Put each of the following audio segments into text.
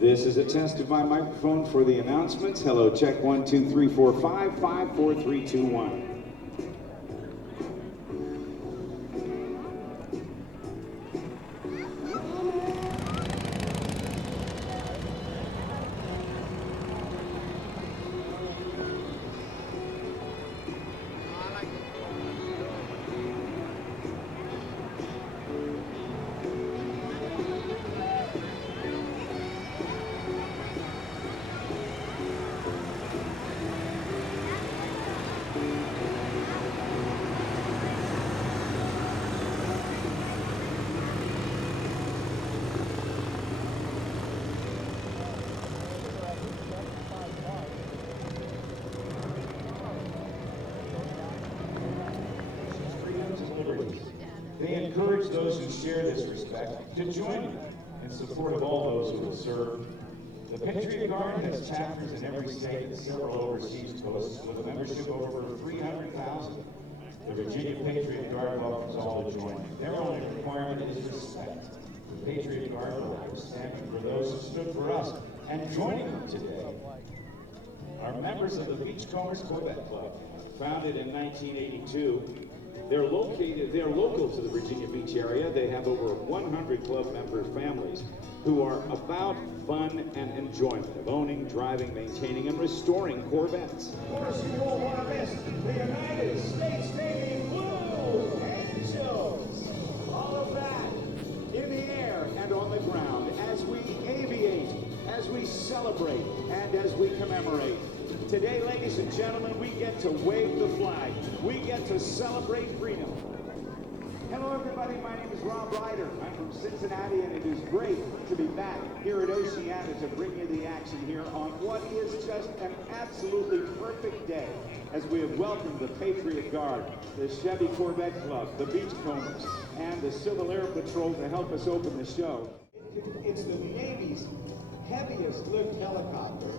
This is a test of my microphone for the announcements. Hello, check 1, 2, 3, 4, 5, 5, 4, 3, 2, 1. They encourage those who share this respect to join them in support of all those who have served. The Patriot Guard has chapters in every state and several overseas posts with a membership of over 300,000. The Virginia Patriot Guard welcomes all to join. Their only requirement is respect. The Patriot Guard is standing for those who stood for us and joining them today are members of the Beachcombers Corvette Club, founded in 1982. They're local to the Virginia Beach area. They have over 100 club member families who are about fun and enjoyment of owning, driving, maintaining, and restoring Corvettes. Of course, you won't want to miss the United States Navy Blue Angels. All of that in the air and on the ground as we aviate, as we celebrate, and as we commemorate. Today, ladies and gentlemen, we get to wave the flag. We get to celebrate freedom. Hello, everybody. My name is Rob Ryder. I'm from Cincinnati, and it is great to be back here at Oceana to bring you the action here on what is just an absolutely perfect day as we have welcomed the Patriot Guard, the Chevy Corvette Club, the Beachcombers, and the Civil Air Patrol to help us open the show. It's the Navy's heaviest lift helicopter,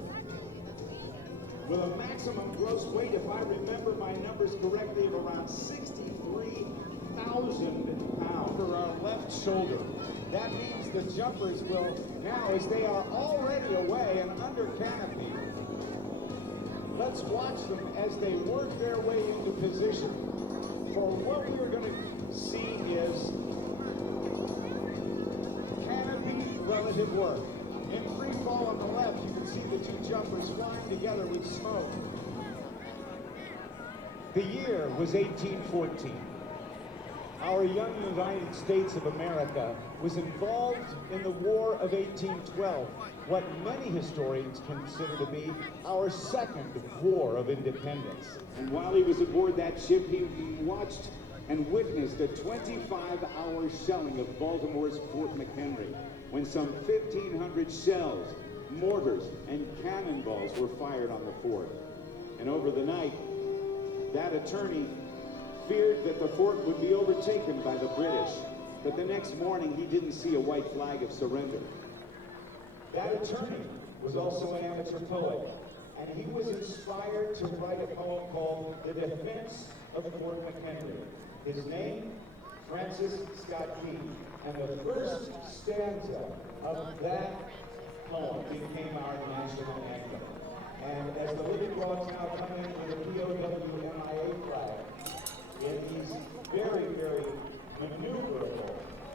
with a maximum gross weight, if I remember my numbers correctly, of around 63,000 pounds for our left shoulder. That means the jumpers will now, as they are already away and under canopy, let's watch them as they work their way into position. For what we are going to see is canopy relative work. In free fall on the left, you can see the two jumpers flying together with smoke. The year was 1814. Our young United States of America was involved in the War of 1812, what many historians consider to be our second War of Independence. And while he was aboard that ship, he watched and witnessed a 25-hour shelling of Baltimore's Fort McHenry, when some 1,500 shells, mortars, and cannonballs were fired on the fort. And over the night, that attorney feared that the fort would be overtaken by the British. But the next morning, he didn't see a white flag of surrender. That attorney was also an amateur poet, and he was inspired to write a poem called The Defense of Fort McHenry. His name, Francis Scott Key. And the first stanza of that poem became our national anthem. And as the Living Dogs now come in with the POW-MIA flag, in these very, very maneuverable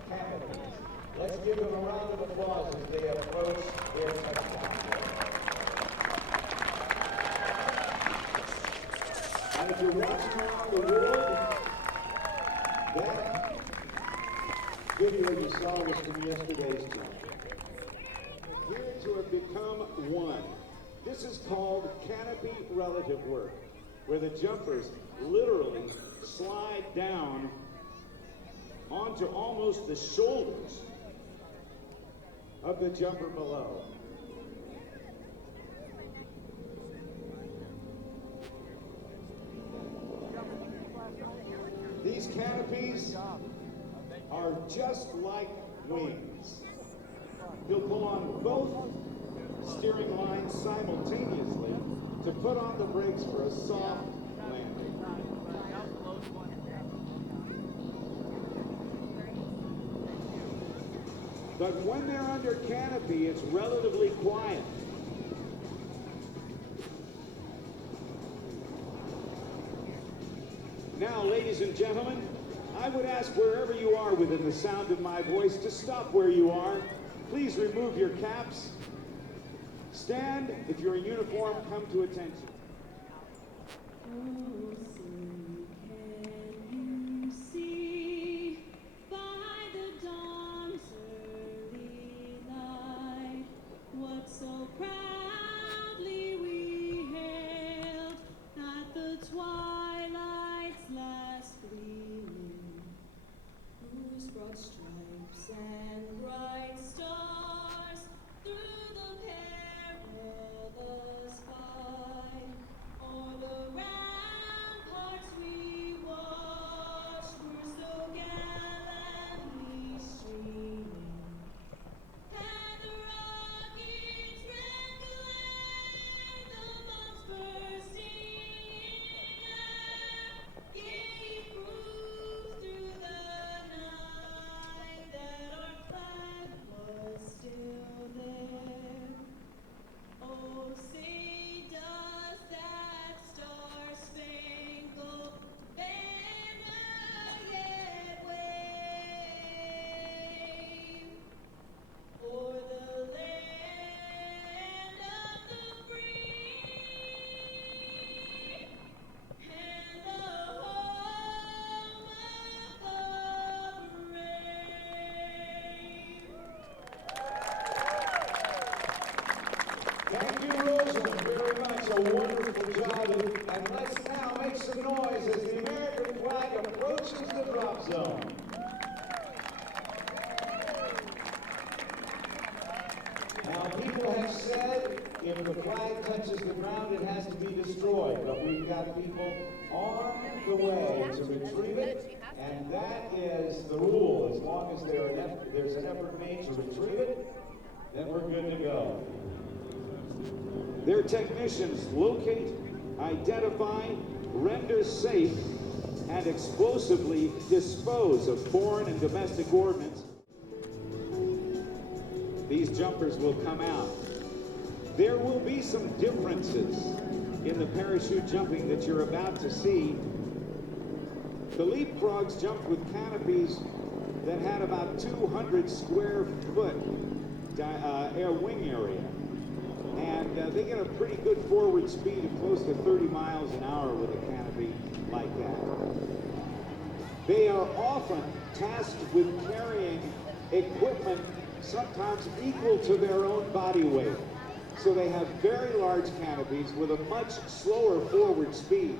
canopies, let's give them a round of applause as they approach their touchdown. And if you're watching around the world, that video you saw was from yesterday's jump. Here to have become one. This is called canopy relative work, where the jumpers literally slide down onto almost the shoulders of the jumper below. These canopies are just like wings. You'll pull on both steering lines simultaneously to put on the brakes for a soft landing. But when they're under canopy, it's relatively quiet. Now, ladies and gentlemen, I would ask wherever you are within the sound of my voice to stop where you are. Please remove your caps. Stand. If you're in uniform, come to attention. Oh, can you see by the dawn's early light what so proudly we hailed at the twilight's last gleaming, whose broad stripes and bright stars through the perilous fight o'er the ramparts we watched were so gallantly streaming, and the rocket's red glare, the bombs bursting in air, gave proof through the night that our flag was still there. Oh, say does that star-spangled banner yet wave o'er the land of the free and the home of the brave? Thank you, Rosamund, very much. A wonderful job. And let's now make some noise as the American flag approaches the drop zone. Now, people have said if the flag touches the ground, it has to be destroyed. But we've got people on the way to retrieve it, and that is the rule. As long as there's an effort made to retrieve it, then we're good to go. Their technicians locate, identify, render safe, and explosively dispose of foreign and domestic ordnance. These jumpers will come out. There will be some differences in the parachute jumping that you're about to see. The leapfrogs jumped with canopies that had about 200 square foot air wing area. And they get a pretty good forward speed of close to 30 miles an hour with a canopy like that. They are often tasked with carrying equipment sometimes equal to their own body weight. So they have very large canopies with a much slower forward speed.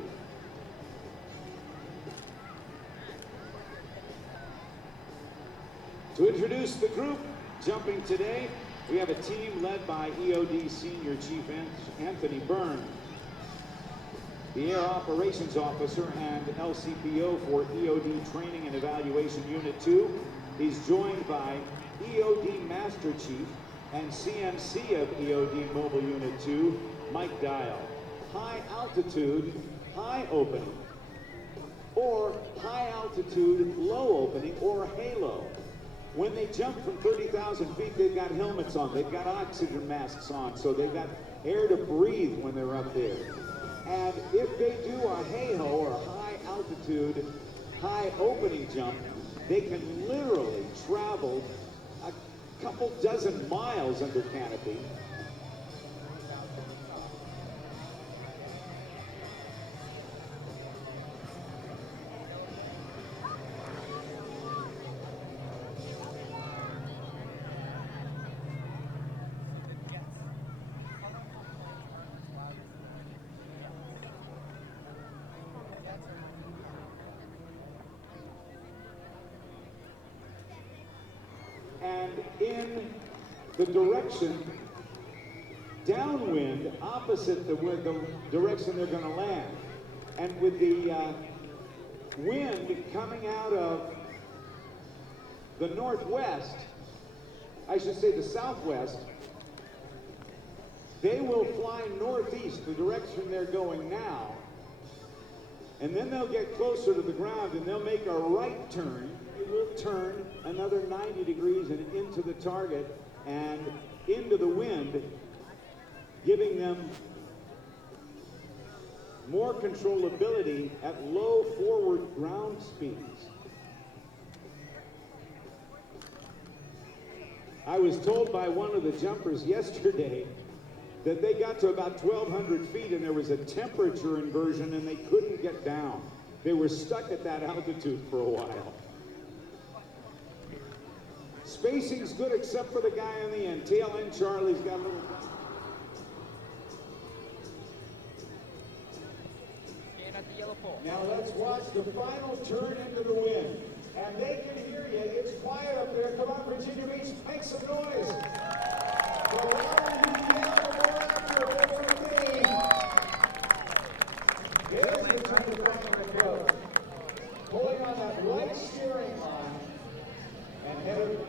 To introduce the group jumping today, we have a team led by EOD Senior Chief Anthony Byrne, the Air Operations Officer and LCPO for EOD Training and Evaluation Unit 2. He's joined by EOD Master Chief and CMC of EOD Mobile Unit 2, Mike Dial. High altitude, high opening, or high altitude, low opening, or halo. When they jump from 30,000 feet, they've got helmets on, they've got oxygen masks on, so they've got air to breathe when they're up there. And if they do a halo or a high altitude, high opening jump, they can literally travel a couple dozen miles under canopy. And in the direction downwind, opposite the direction they're going to land. And with the wind coming out of the northwest, I should say the southwest, they will fly northeast, the direction they're going now. And then they'll get closer to the ground and they'll make a right turn. They will turn another 90 degrees and into the target and into the wind, giving them more controllability at low forward ground speeds. I was told by one of the jumpers yesterday that they got to about 1,200 feet and there was a temperature inversion and they couldn't get down. They were stuck at that altitude for a while. Spacing's good except for the guy on the end. Tail end Charlie's got a little... Now let's watch the final turn into the wind. And they can hear you. It's quiet up there. Come on, Virginia Beach, make some noise. The water you can yell more after everything. Here's the turn the corner and goes. Pulling on that right steering line and headed in.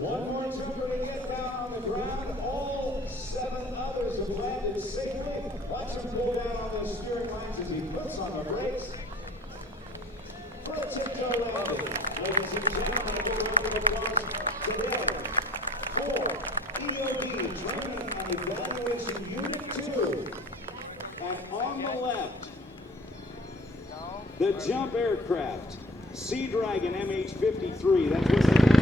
One more jumper to get down on the ground. All 7 others have landed safely. Watch him go down on those steering lines as he puts on the brakes. Full tiptoe landing. Ladies and gentlemen, a big round of applause today for EOD Training and Evaluation Unit 2. And on the left, the jump aircraft, Sea Dragon MH-53. That's what